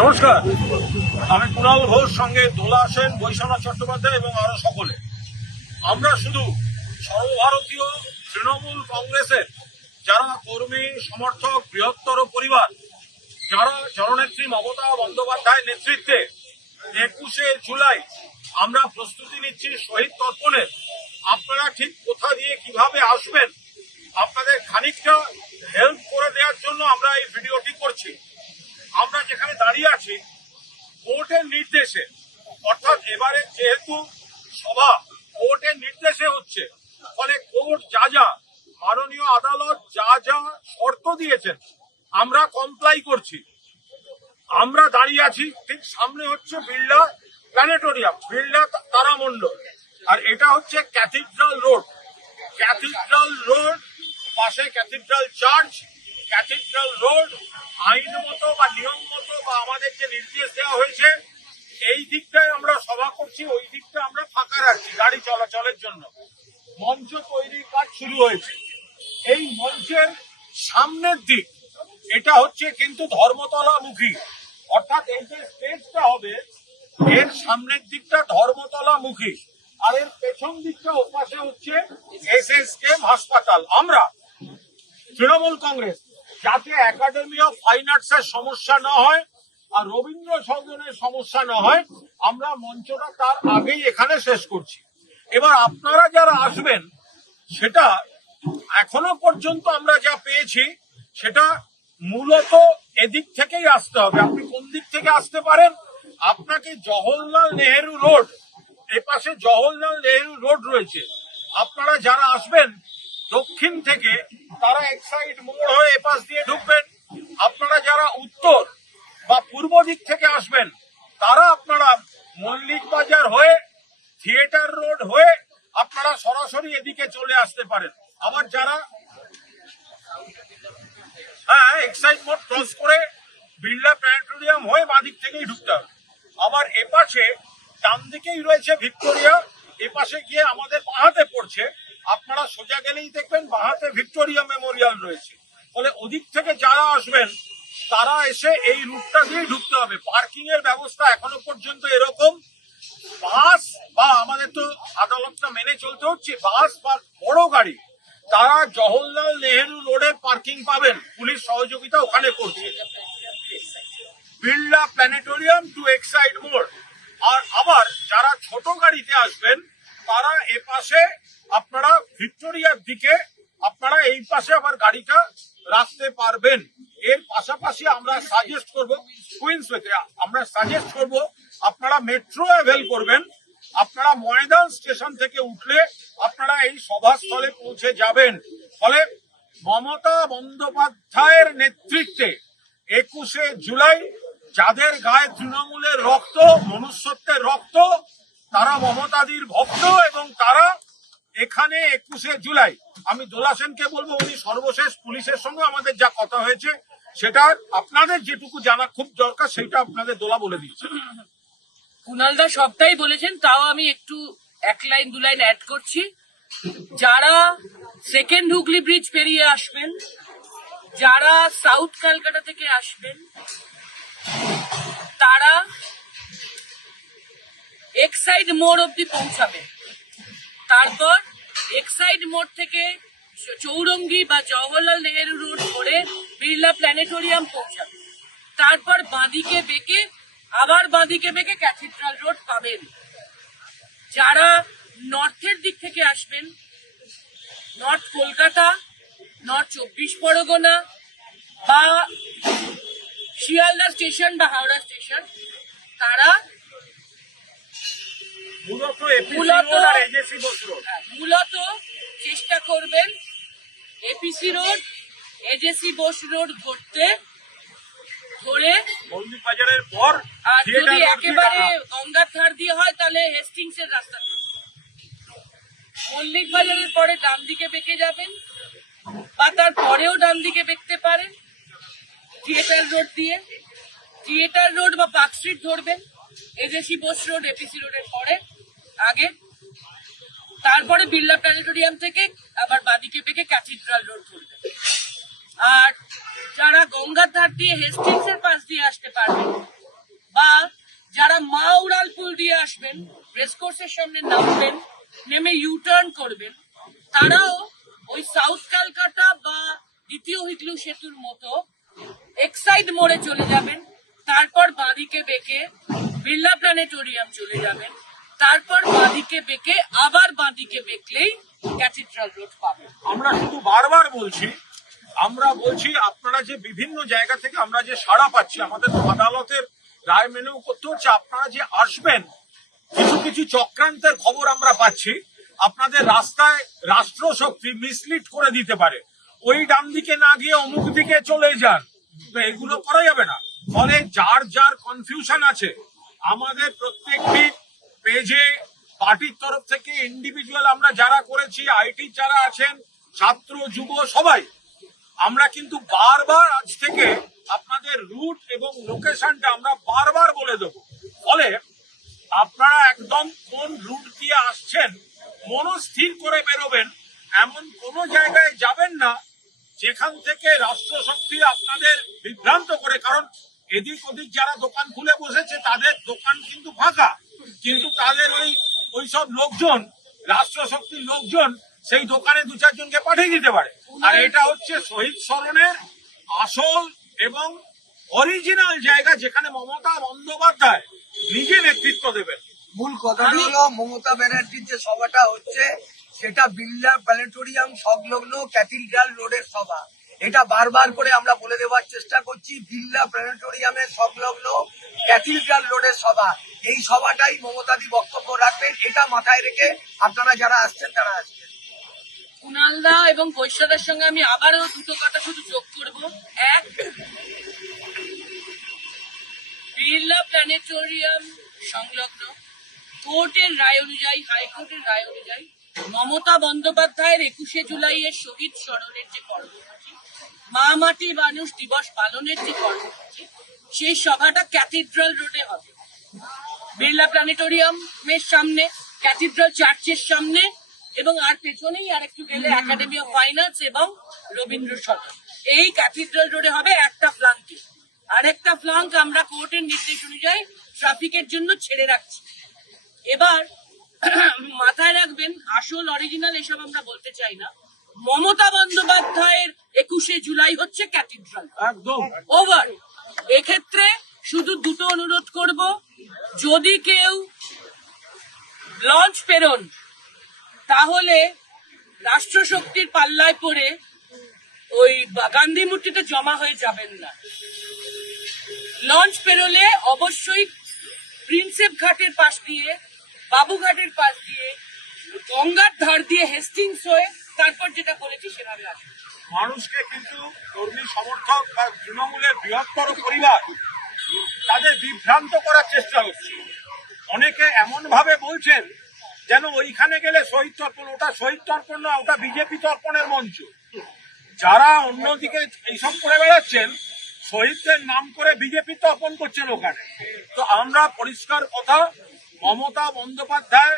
নমস্কার, আমি কুণাল ঘোষ, সঙ্গে দোলা সেন, বৈশ্বনাথ চট্টোপাধ্যায় এবং আরো সকলে। আমরা শুধু সর্বভারতীয় তৃণমূল কংগ্রেসের যারা কর্মী সমর্থক বৃহত্তর পরিবার, যারা জননেত্রী মমতা বন্দ্যোপাধ্যায়ের নেতৃত্বে 21শে জুলাই আমরা প্রস্তুতি নিচ্ছি শহীদ তর্পণের। আপনারা ঠিক কোথা দিয়ে কিভাবে আসবেন, আপনাদের খানিকটা হেল্প করে দেওয়ার জন্য আমরা এই ভিডিওটি করছি। আমরা যেখানে দাঁড়িয়ে আছি কোর্টের নির্দেশে, অর্থাৎ এবারে যেহেতু সভা কোর্টের নির্দেশে হচ্ছে, ফলে কোর্ট যা যা মাননীয় আদালত যা যা শর্ত দিয়েছেন আমরা কমপ্লাই করছি। আমরা দাঁড়িয়ে আছি ঠিক সামনে হচ্ছে বিড়লা প্ল্যানেটোরিয়াম, বিড়লা তারামণ্ডল, আর এটা হচ্ছে ক্যাথিড্রাল রোড। ক্যাথিড্রাল রোড পাশে ক্যাথিড্রাল চার্চ। ক্যাথিড্রাল রোড আইন মতো বা নিয়ম মতো বা আমাদের যে নির্দেশ দেওয়া হয়েছে এই দিকটায় আমরা সভা করছি, ওই দিকটা আমরা ফাঁকা রাখছি গাড়ি চলাচলের জন্য। মঞ্চ তৈরির কাজ শুরু হয়েছে। এই মঞ্চের সামনের দিক এটা হচ্ছে কিন্তু ধর্মতলা মুখী, অর্থাৎ এই যে স্টেজটা হবে এর সামনের দিকটা ধর্মতলা মুখী, আর এর পেছন দিকটা ওপাশে হচ্ছে SSKM হাসপাতাল। আমরা তৃণমূল কংগ্রেস যাতে একাডেমি অফ ফাইন আর্টস এর সমস্যা না হয় আর রবীন্দ্র সদনের সমস্যা না হয়, আমরা মঞ্চটা তার আগেই এখানে শেষ করছি। এবার আপনারা যারা আসবেন সেটা এখনো পর্যন্ত আমরা যা পেয়েছি সেটা মূলত এদিক থেকেই আসতে হবে। আপনি কোন দিক থেকে আসতে পারেন? আপনাকে জওহরলাল নেহেরু রোড, এপাশে জওহরলাল নেহেরু রোড রয়েছে। আপনারা যারা আসবেন দক্ষিণ থেকে তারা এক্সাইড মোড় হয়ে এপাশ দিয়ে ঢুকবেন। আপনারা যারা উত্তর বা পূর্ব দিক থেকে আসবেন তারা আপনারা মল্লিক বাজার হয়ে থিয়েটার রোড হয়ে আপনারা সরাসরি এদিকে চলে আসতে পারেন। আবার যারা এক্সাইড মোড় ক্রস করে বিড়লা প্ল্যানেটোরিয়াম হয়ে বাঁদিক থেকেই ঢুকতে হবে। আবার এপাশে ডান দিকেই রয়েছে ভিক্টোরিয়া, এপাশে গিয়ে আমাদের বাঁহাতে পড়ছে। আপনারা সোজা গেলেই দেখবেন বাঁহাতে ভিক্টোরিয়া মেমোরিয়াল রয়েছে। ফলে ওদিক থেকে যারা আসবেন তারা এসে এই রুটটা দিয়ে ঢুকতে হবে। পার্কিং এর ব্যবস্থা এখনো পর্যন্ত এরকম, বাস বা আমাদের তো আদালতটা মেনে চলতে হচ্ছে, বাস বা বড় গাড়ি তারা জওহরলাল নেহেরু রোডে পার্কিং পাবেন, পুলিশ সহযোগিতা ওখানে করছে। বিড়লা প্ল্যানেটোরিয়াম টু এক্সাইড মোড়। আর আবার যারা ছোট গাড়িতে আসবেন তারা এপাশে আপনারা ভিক্টোরিয়ার দিকে আপনারা এই পাশে আবার গাড়িটা রাখতে পারবেন। এর পাশাপাশি আমরা সাজেস্ট করব আপনারা মেট্রো অ্যাভেল করবেন। আপনারা ময়দান স্টেশন থেকে উঠলে আপনারা এই সভাস্থলে পৌঁছে যাবেন। ফলে মমতা বন্দ্যোপাধ্যায়ের নেতৃত্বে 21শে জুলাই যাদের গায়ে তৃণমূলের রক্ত, মনুষ্যত্বের রক্ত, তারা মমতাদির ভক্ত এবং তারা এখানে 21শে জুলাই, আমি দোলা সেনকে বলবো উনি সর্বশেষ পুলিশের সঙ্গে আমাদের যা কথা হয়েছে সেটা আপনাদের যেটুকু জানা খুব দরকার সেটা আপনাদের দোলা বলে দিচ্ছে। কুণালদা সবটাই বলেছেন, তাও আমি একটু এক লাইন দু লাইন অ্যাড করছি। যারা সেকেন্ড হুগলি ব্রিজ পেরিয়ে আসবেন, যারা সাউথ ক্যালকাটা থেকে আসবেন, তারা এক্সাইড মোড় অব্দি পৌঁছাবে। তারপর এক্সাইড মোড় থেকে চৌরঙ্গি বা জওহরলাল নেহেরু রোড ধরে বিড়লা প্ল্যানেটোরিয়াম পৌঁছাবে। তারপর বাঁদিকে বেঁকে আবার বাঁদিকে বেঁকে ক্যাথিড্রাল রোড পাবেন। যারা নর্থের দিক থেকে আসবেন, নর্থ কলকাতা, নর্থ 24 পরগনা বা শিয়ালদা স্টেশন বা হাওড়া স্টেশন, তারা মূলত চেষ্টা করবেন APC road, AJC Bose road ধরতে, ধরে মল্লিক বাজারের পর, আর যদি একেবারে গঙ্গার ধার দিয়ে হয় তাহলে হেস্টিংস এর রাস্তা, মল্লিক বাজারের পরে ডান দিকে বেঁকে যাবেন বা তার পরেও ডান দিকে বেঁকতে পারেন থিয়েটার রোড দিয়ে। থিয়েটার রোড বা পার্ক স্ট্রিট ধরবেন, এজেসি বোস রোড এপিসি রোডের পরে আগে। তারপরে বিড়লা প্ল্যানেটোরিয়াম থেকে আবার বাদিকে বেঁকে ক্যাথিড্রাল রোড ধরবেন। আর যারা গঙ্গার ধার দিয়ে হেস্টিংস এর পাশ দিয়ে আসতে পারবেন মা উড়ালপুল দিয়ে আসবেন, রেসকোর্সের সামনে নামবেন, নেমে ইউটার্ন করবেন, তারাও ওই সাউথ ক্যালকাটা বা দ্বিতীয় হিতলু সেতুর মতো এক্সাইড মোড়ে চলে যাবেন, তারপর বাঁদিকে বেঁকে বিড়লা প্ল্যানেটোরিয়াম চলে যাবেন, তারপর বাঁদিকে বেঁকে আবার বাঁদিকে বেঁকলেই ক্যাথিড্রাল রোড পাবেন। আমরা শুধু বারবার বলছি, আপনারা যে বিভিন্ন জায়গা থেকে আমরা যে সাড়া পাচ্ছি, আমাদের তো আদালতের রায় মেনেও করতে হচ্ছে, আপনারা যে আসবেন, কিছু কিছু চক্রান্তের খবর আমরা পাচ্ছি, আপনাদের রাস্তায় রাষ্ট্রশক্তি মিসলিড করে দিতে পারে, ওই ডান দিকে না গিয়ে অমুক দিকে চলে যান, তো এগুলো করা যাবে না। ফলে যার যার কনফিউশন আছে, আমাদের প্রত্যেকটি পেজে পার্টির তরফ থেকে ইন্ডিভিজুয়াল আমরা যারা করেছি, আইটি যারা আছেন, ছাত্র যুব সবাই, আমরা কিন্তু বারবার আজ থেকে আপনাদের রুট এবং লোকেশনটা আমরা বারবার বলে দেব। ফলে আপনারা একদম কোন রুট দিয়ে আসছেন মনস্থির করে বেরোবেন, এমন কোনো জায়গায় যাবেন না যেখান থেকে রাষ্ট্রশক্তি আপনাদের বিভ্রান্ত করে। কারণ এদিক ওদিক যারা দোকান খুলে বসেছে তাদের দোকান কিন্তু ফাঁকা, কিন্তু তাদের ওইসব লোকজন, রাষ্ট্রশক্তির লোকজন সেই দোকানে দু চারজনকে পাঠিয়ে দিতে পারে। আর এটা হচ্ছে শহীদ স্মরণের আসল এবং অরিজিনাল জায়গা, যেখানে মমতা বন্দ্যোপাধ্যায় নিজে নেতৃত্ব দেবেন। মূল কথাটি হলো মমতা ব্যানার্জির যে সভাটা হচ্ছে সেটা বিড়লা প্ল্যানেটোরিয়াম সংলগ্ন ক্যাথিড্রাল রোডের সভা। এটা বারবার করে আমরা বলে দেওয়ার চেষ্টা করছি, বিড়লা প্ল্যানেটোরিয়ামের সংলগ্ন ক্যাথিড্রাল রোডের সভা। এই সভাটাই মমতাদি বক্তব্য রাখবেন, এটা মাথায় রেখে আপনারা যারা আসছেন তারা আসছেন। কুণালদা এবং বৈশ্যদার সঙ্গে আমি আবারও দুটো কথা শুধু যোগ করব। এক, বিড়লা প্ল্যানেটোরিয়াম সংলগ্ন কোর্টের রায় অনুযায়ী, হাইকোর্টের রায় অনুযায়ী মমতা বন্দ্যোপাধ্যায়ের 21শে জুলাইয়ের শহীদ স্মরণের যে কর্মসূচি, মা মাটি মানুষ দিবস পালনের যে কর্মসূচি, সেই সভাটা ক্যাথিড্রাল রোডে হবে। বিড়লা প্ল্যানেটোরিয়ামের সামনে, ক্যাথিড্রাল চার্চের সামনে, এবং আর পেছনেই আর একটু গেলে একাডেমি অফ ফাইন আর্টস এবং রবীন্দ্র সদন। এই ক্যাথিড্রাল রোডে হবে একটা ফ্লাঙ্কে। আর একটা ফ্লাঙ্ক আমরা কোর্টের নির্দেশ অনুযায়ী ট্রাফিকের জন্য ছেড়ে রাখছি। এবার মাথায় রাখবেন, আসল অরিজিনাল এসব আমরা বলতে চাই না। মমতা বন্দ্যোপাধ্যায়ের 21শে জুলাই হচ্ছে ক্যাথিড্রাল, একদম ওভার। এক্ষেত্রে শুধু দুটো অনুরোধ করব, যদি কেউ লঞ্চ পেরোন তাহলে রাষ্ট্রশক্তির পাল্লায় পড়ে ওই গান্ধী মূর্তিতে জমা হয়ে যাবেন না। লঞ্চ পেরোলে অবশ্যই প্রিন্সেপ ঘাটের পাশ দিয়ে, বাবুঘাটের পাশ দিয়ে, গঙ্গার ধার দিয়ে হেস্টিংস হয়ে তারপর যেটা বলেছি সেভাবে আসবে। মানুষকে কিন্তু কর্মী সমর্থক বা তৃণমূলের বৃহত্তর পরিবার তাদের বিভ্রান্ত করার চেষ্টা হচ্ছে। অনেকে এমন ভাবে বলছেন যেন ওইখানে গেলে শহীদ তর্পণ, ওটা শহীদ তর্পণ না, ওটা বিজেপি তর্পণের মঞ্চ। যারা অন্যদিকে এইসব করে বেড়াচ্ছেন, শহীদদের নাম করে বিজেপি তর্পণ করছেন ওখানে। তো আমরা পরিষ্কার কথা, মমতা বন্দ্যোপাধ্যায়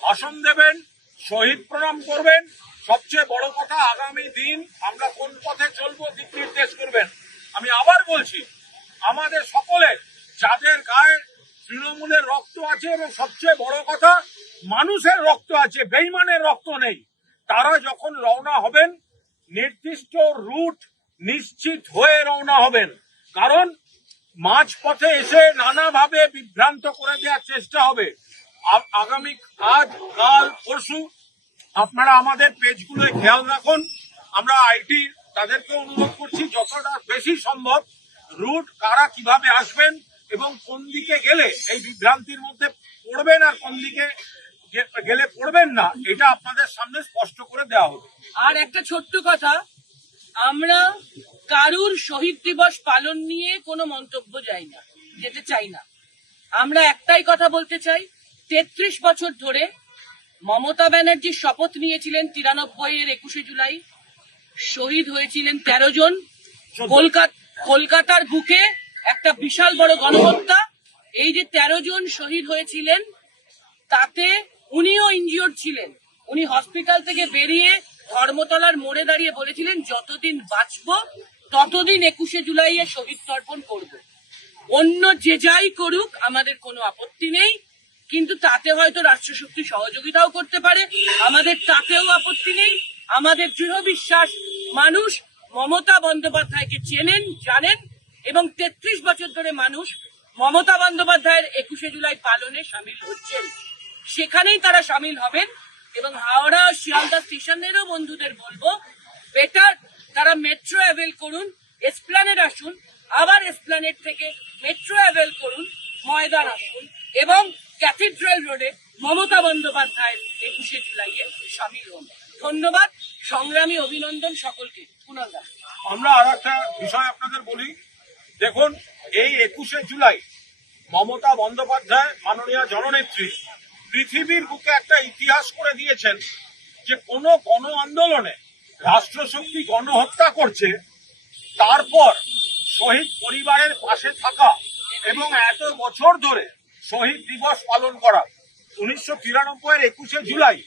ভাষণ দেবেন, শহীদ প্রণাম করবেন, সবচেয়ে বড় কথা আগামী দিন আমরা কোন পথে চলবো দিক নির্দেশ করবেন। আমি আবার বলছি, আমাদের সকলের যাদের গায়ে তৃণমূলের রক্ত আছে এবং সবচেয়ে বড় কথা মানুষের রক্ত আছে, বেইমানের রক্ত নেই, তারা যখন রওনা হবেন নির্দিষ্ট রুট নিশ্চিত হয়ে রওনা হবেন। কারণ মাঝপথে এসে নানাভাবে বিভ্রান্ত করে দেওয়ার চেষ্টা হবে। আগামী আজ কাল পরশু আপনারা আমাদের পেজগুলোয় খেয়াল রাখুন। আমরা আইটি তাদেরকে অনুরোধ করছি যতটা বেশি সম্ভব রুট কারা কিভাবে আসবেন এবং কোন দিকে গেলে এই বিভ্রান্তির মধ্যে পড়বেন আর কোন দিকে গেলে পড়বেন না, এটা আপনাদের সামনে স্পষ্ট করে দেওয়া হবে। আর একটা ছোট্ট কথা, আমরা কারুর শহীদ দিবস পালন নিয়ে কোনো মন্তব্য যেতে চাই না। আমরা একটাই কথা বলতে চাই, 33 বছর ধরে মমতা ব্যানার্জি শপথ নিয়েছিলেন 93-এর 21শে জুলাই, শহীদ হয়েছিলেন 13 জন। কলকাতার বুকে একটা বিশাল বড় গণহত্যা। এই যে 13 জন শহীদ হয়েছিলেন তাতে উনিও ইনজিওর্ড ছিলেন। উনি হসপিটাল থেকে বেরিয়ে ধর্মতলার মোড়ে দাঁড়িয়ে বলেছিলেন, যতদিন বাঁচবো ততদিন 21শে জুলাইয়ে শহীদ তর্পণ করব। অন্য যে যাই করুক আমাদের কোনো আপত্তি নেই, কিন্তু তাতে হয়তো রাষ্ট্রশক্তি সহযোগিতাও করতে পারে, আমাদের তাতেও আপত্তি নেই। আমাদের দৃঢ় বিশ্বাস মানুষ মমতা বন্দ্যোপাধ্যায়কে চেনেন, জানেন, এবং 33 বছর ধরে মানুষ মমতা বন্দ্যোপাধ্যায়ের 21শে জুলাই পালনে সামিল হচ্ছেন, সেখানেই তারা সামিল হবেন। এবং হাওড়া শিয়ালদা স্টেশনেরও বন্ধুদের বলবো, বেটার তারা মেট্রো অ্যাভেল করুন, এসপ্ল্যানেড আসুন, আবার এসপ্ল্যানেড থেকে মেট্রো অ্যাভেল করুন, ময়দান আসুন এবং ক্যাথিড্রাল রোডে মমতা বন্দ্যোপাধ্যায়ের 21শে জুলাইয়ে সামিল হন। ধন্যবাদ, সংগ্রামী অভিনন্দন সকলকে। কুণাল দাস। আমরা আর একটা বিষয় আপনাদের বলি, দেখুন এই 21শে জুলাই মমতা বন্দ্যোপাধ্যায় মাননীয় জননেত্রী পৃথিবীর বুকে একটা ইতিহাস করে দিয়েছেন যে কোনো গণ আন্দোলনে রাষ্ট্রশক্তি গণহত্যা করছে, তারপর শহীদ পরিবারের পাশে থাকা এবং এত বছর ধরে শহীদ দিবস পালন করা। 1993-এর 21শে জুলাই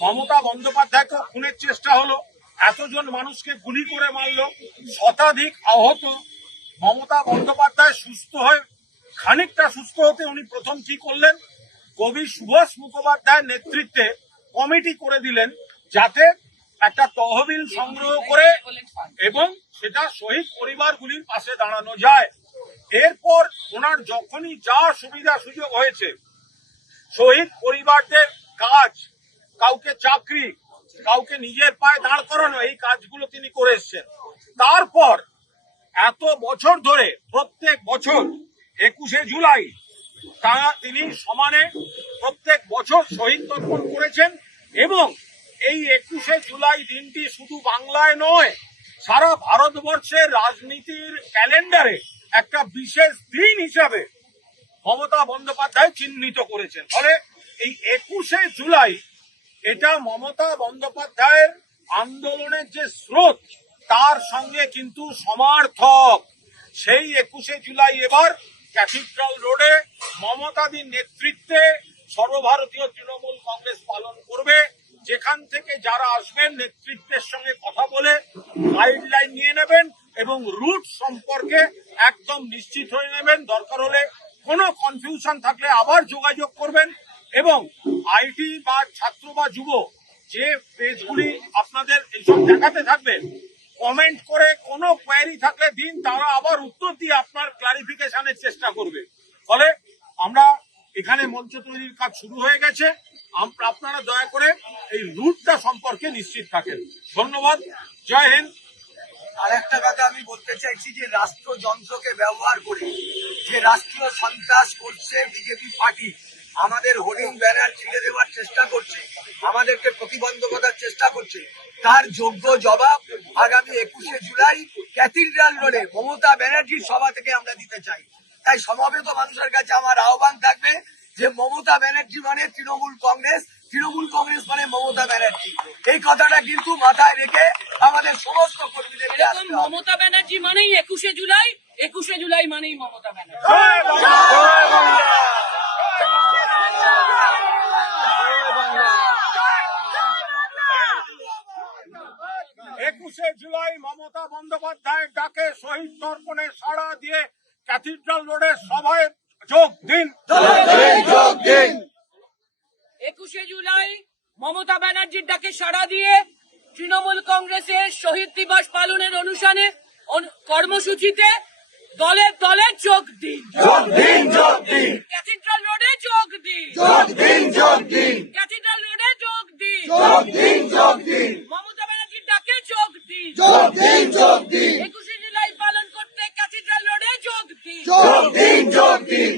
মমতা বন্দ্যোপাধ্যায়কে খুনের চেষ্টা হলো, এতজন মানুষকে গুলি করে মারলো, শতাধিক আহত। মমতা বন্দ্যোপাধ্যায় সুস্থ হয়ে খানিকটা সুস্থ হতে উনি প্রথম কি করলেন, কবি সুভাষ মুখোপাধ্যায়ের নেতৃত্বে কমিটি করে দিলেন যাতে একটা তহবিল সংগ্রহ করে এবং সেটা শহীদ পরিবারগুলির পাশে দাঁড়ানো যায়। এরপর ওনার যখনই যা সুবিধা সুযোগ হয়েছে, শহীদ পরিবারদের কাজ, কাউকে চাকরি, কাউকে নিজের পায়ে দাঁড় করানো, এই কাজগুলো তিনি করে এসছেন। তারপর এত বছর ধরে প্রত্যেক বছর 21শে জুলাই তিনি সমানে প্রত্যেক বছর শহীদ তর্পণ করেছেন এবং এই 21শে জুলাই দিনটি শুধু বাংলায় নয়, সারা ভারতবর্ষের রাজনীতির ক্যালেন্ডারে একটা বিশেষ দিন হিসাবে মমতা বন্দ্যোপাধ্যায় চিহ্নিত করেছেন। ফলে এই 21শে জুলাই এটা মমতা বন্দ্যোপাধ্যায়ের আন্দোলনের যে স্রোত তার সঙ্গে কিন্তু সমার্থক। সেই 21শে জুলাই এবার ক্যাথিড্রাল রোডে মমতাদির নেতৃত্বে সর্বভারতীয় তৃণমূল কংগ্রেস পালন করবে, যেখান থেকে যারা আসবেন নেতৃত্বের সঙ্গে কথা বলে গাইডলাইন নিয়ে নেবেন এবং রুট সম্পর্কে একদম নিশ্চিত হয়ে নেবেন। দরকার হলে কোনো কনফিউশন থাকলে আবার যোগাযোগ করবেন এবং আইটি বা ছাত্র বা যুব যে পেজগুলি আপনাদের এইসব দেখাতে থাকবে, কমেন্ট করে কোনো কোয়ারি থাকলে দিন, তারা আবার উত্তর দিয়ে আপনার ক্লারিফিকেশনের চেষ্টা করবে। ফলে আমরা এখানে মঞ্চ তৈরির কাজ শুরু হয়ে গেছে, আপনারা দয়া করে এই রুটটা সম্পর্কে নিশ্চিত থাকেন। ধন্যবাদ, জয় হিন্দ। আর একটা কথা আমি বলতে চাইছি যে রাষ্ট্রযন্ত্রকে ব্যবহার করে যে রাষ্ট্রীয় সন্ত্রাস করছে বিজেপি পার্টি, আমাদের হোর্ডিং ব্যানার ছিঁড়ে দেওয়ার চেষ্টা করছে, আমাদেরকে প্রতিবন্ধকতার চেষ্টা করছে, তার যোগ্য জবাব আগামী 21শে জুলাই ক্যাথিড্রাল রোডে মমতা ব্যানার্জির সভা থেকে আমরা দিতে চাই। তাই সমবেত মানুষের কাছে আমার আহ্বান থাকবে যে মমতা ব্যানার্জি মানে তৃণমূল কংগ্রেস, তৃণমূল কংগ্রেস মানে মমতা ব্যানার্জি, এই কথাটা কিন্তু মাথায় রেখে আমাদের সমস্ত কর্মীদের এরকম মমতা ব্যানার্জি মানেই 21শে জুলাই, 21শে জুলাই মানেই মমতা ব্যানার্জি। 21শে জুলাই মমতা বন্দ্যোপাধ্যায়ের ডাকে শহীদ তর্পণে সাড়া দিয়ে ক্যাথিড্রাল রোডের সভায় যোগ দিন। 21শে জুলাই মমতা ব্যানার্জির ডাকে সাড়া দিয়ে তৃণমূল কংগ্রেসের শহীদ দিবস পালনের অনুষ্ঠানে কর্মসূচিতে দলে দলে যোগ দিন। ক্যাথিড্রাল রোডে যোগ দিন। ক্যাথিড্রাল রোডে যোগ দিন। মমতা ব্যানার্জির ডাকে যোগ দিন। 21শে জুলাই পালন করতে ক্যাথিড্রাল রোডে যোগ দিন।